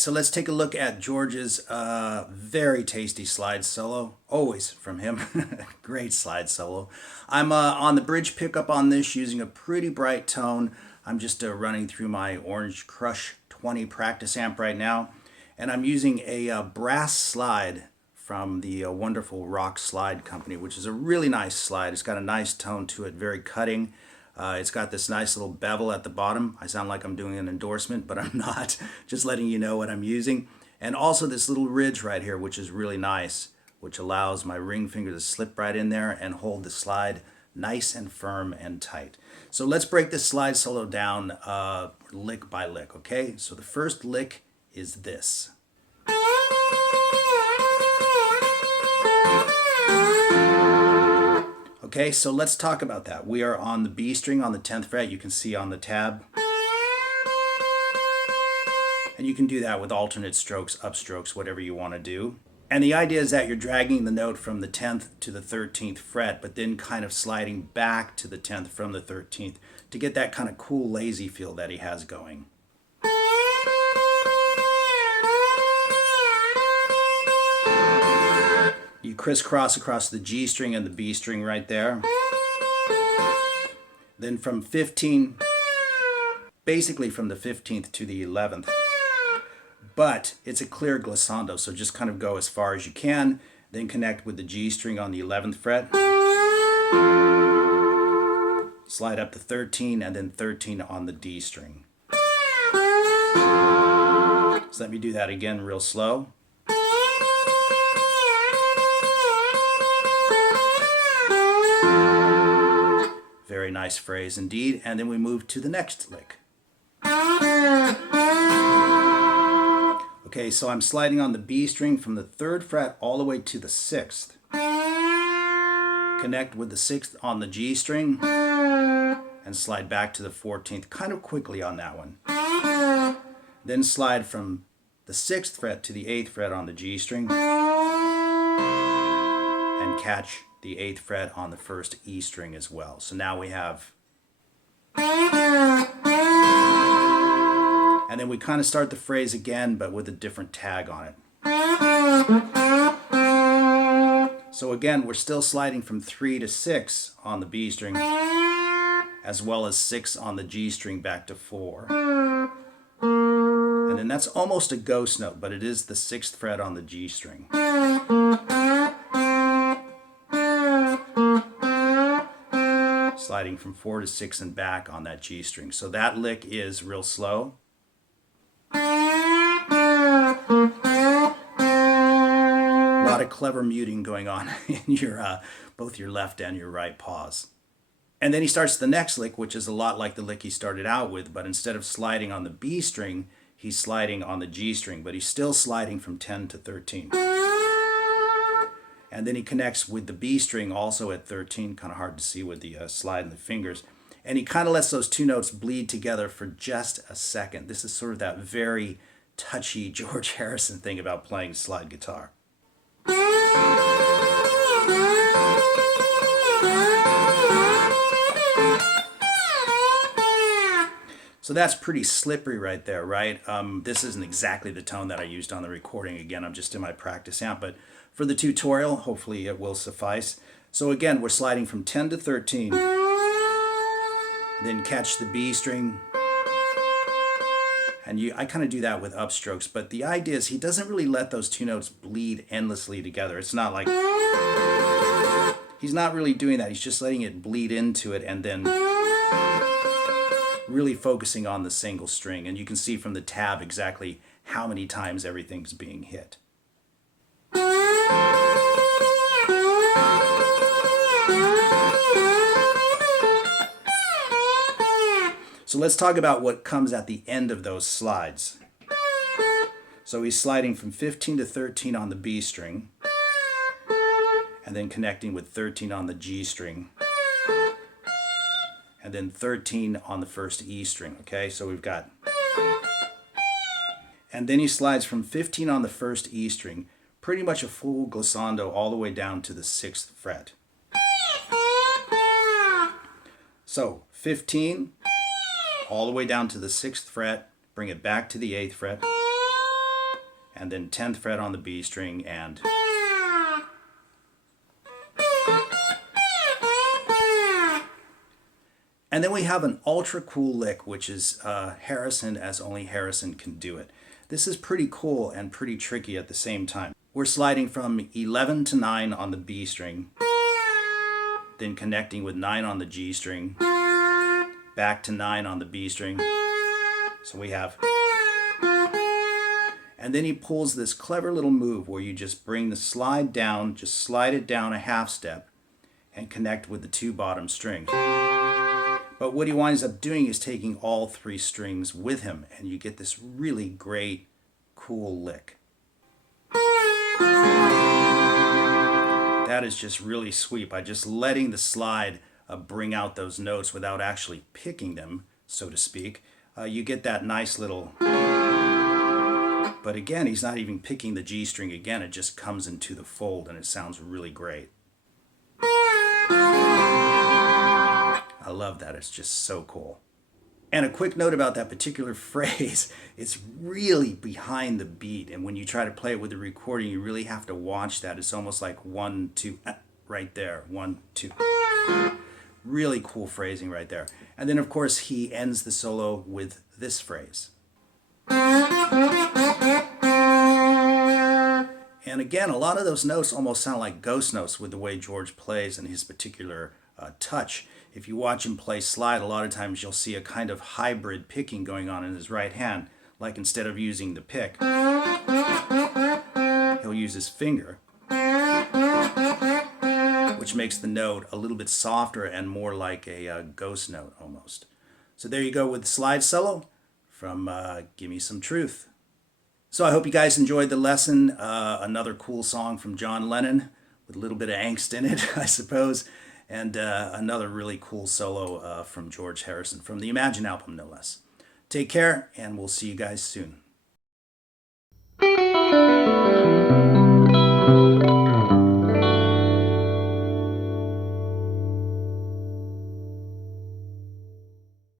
so let's take a look at George's very tasty slide solo. Always from him. Great slide solo. I'm on the bridge pickup on this using a pretty bright tone. I'm just running through my Orange Crush 20 practice amp right now. And I'm using a brass slide from the wonderful Rock Slide Company, which is a really nice slide. It's got a nice tone to it, very cutting. It's got this nice little bevel at the bottom. I sound like I'm doing an endorsement, but I'm not. Just letting you know what I'm using. And also this little ridge right here, which is really nice, which allows my ring finger to slip right in there and hold the slide nice and firm and tight. So let's break this slide solo down lick by lick, okay? So the first lick is this. Okay, so let's talk about that. We are on the B string on the 10th fret. You can see on the tab. And you can do that with alternate strokes, upstrokes, whatever you want to do. And the idea is that you're dragging the note from the 10th to the 13th fret, but then kind of sliding back to the 10th from the 13th to get that kind of cool, lazy feel that he has going. You crisscross across the G string and the B string right there. Then from 15, basically from the 15th to the 11th. But it's a clear glissando, so just kind of go as far as you can, then connect with the G string on the 11th fret. Slide up to 13 and then 13 on the D string. So let me do that again real slow. Very nice phrase indeed. And then we move to the next lick. Okay, so I'm sliding on the B string from the 3rd fret all the way to the 6th. Connect with the 6th on the G string and slide back to the 14th kind of quickly on that one. Then slide from the 6th fret to the 8th fret on the G string and catch the 8th fret on the 1st E string as well. So now we have... And then we kind of start the phrase again, but with a different tag on it. So again, we're still sliding from 3 to 6 on the B string, as well as 6 on the G string back to 4. And then that's almost a ghost note, but it is the 6th fret on the G string. Sliding from 4 to 6 and back on that G string. So that lick is real slow. A lot of clever muting going on in your both your left and your right paws. And then he starts the next lick, which is a lot like the lick he started out with, but instead of sliding on the B string, he's sliding on the G string, but he's still sliding from 10 to 13. And then he connects with the B string also at 13, kind of hard to see with the slide in the fingers. And he kind of lets those two notes bleed together for just a second. This is sort of that very touchy George Harrison thing about playing slide guitar. So that's pretty slippery right there, right? This isn't exactly the tone that I used on the recording. Again, I'm just in my practice amp, but for the tutorial, hopefully it will suffice. So again, we're sliding from 10 to 13, then catch the B string, and I kind of do that with upstrokes, but the idea is he doesn't really let those two notes bleed endlessly together. It's not like, he's not really doing that. He's just letting it bleed into it and then really focusing on the single string. And you can see from the tab exactly how many times everything's being hit. So let's talk about what comes at the end of those slides. So he's sliding from 15 to 13 on the B string, and then connecting with 13 on the G string, and then 13 on the 1st E string, okay? So we've got... And then he slides from 15 on the 1st E string, pretty much a full glissando all the way down to the 6th fret. So 15, all the way down to the 6th fret, bring it back to the 8th fret, and then 10th fret on the B string, and then we have an ultra cool lick, which is Harrison as only Harrison can do it. This is pretty cool and pretty tricky at the same time. We're sliding from 11 to 9 on the B string, then connecting with 9 on the G string, back to 9 on the B string. So we have, and then he pulls this clever little move where you just bring the slide down, just slide it down a half step and connect with the 2 bottom strings. But what he winds up doing is taking all 3 strings with him, and you get this really great, cool lick. That is just really sweet. By just letting the slide bring out those notes without actually picking them, so to speak, you get that nice little... But again, he's not even picking the G string again. It just comes into the fold, and it sounds really great. I love that. It's just so cool. And a quick note about that particular phrase, it's really behind the beat. And when you try to play it with the recording, you really have to watch that. It's almost like 1, 2, right there. 1, 2. Really cool phrasing right there. And then, of course, he ends the solo with this phrase. And again, a lot of those notes almost sound like ghost notes with the way George plays and his particular touch. If you watch him play slide, a lot of times you'll see a kind of hybrid picking going on in his right hand. Like instead of using the pick, he'll use his finger, which makes the note a little bit softer and more like a ghost note almost. So there you go with the slide solo from Gimme Some Truth. So I hope you guys enjoyed the lesson. Another cool song from John Lennon with a little bit of angst in it, I suppose. And another really cool solo from George Harrison from the Imagine album, no less. Take care, and we'll see you guys soon.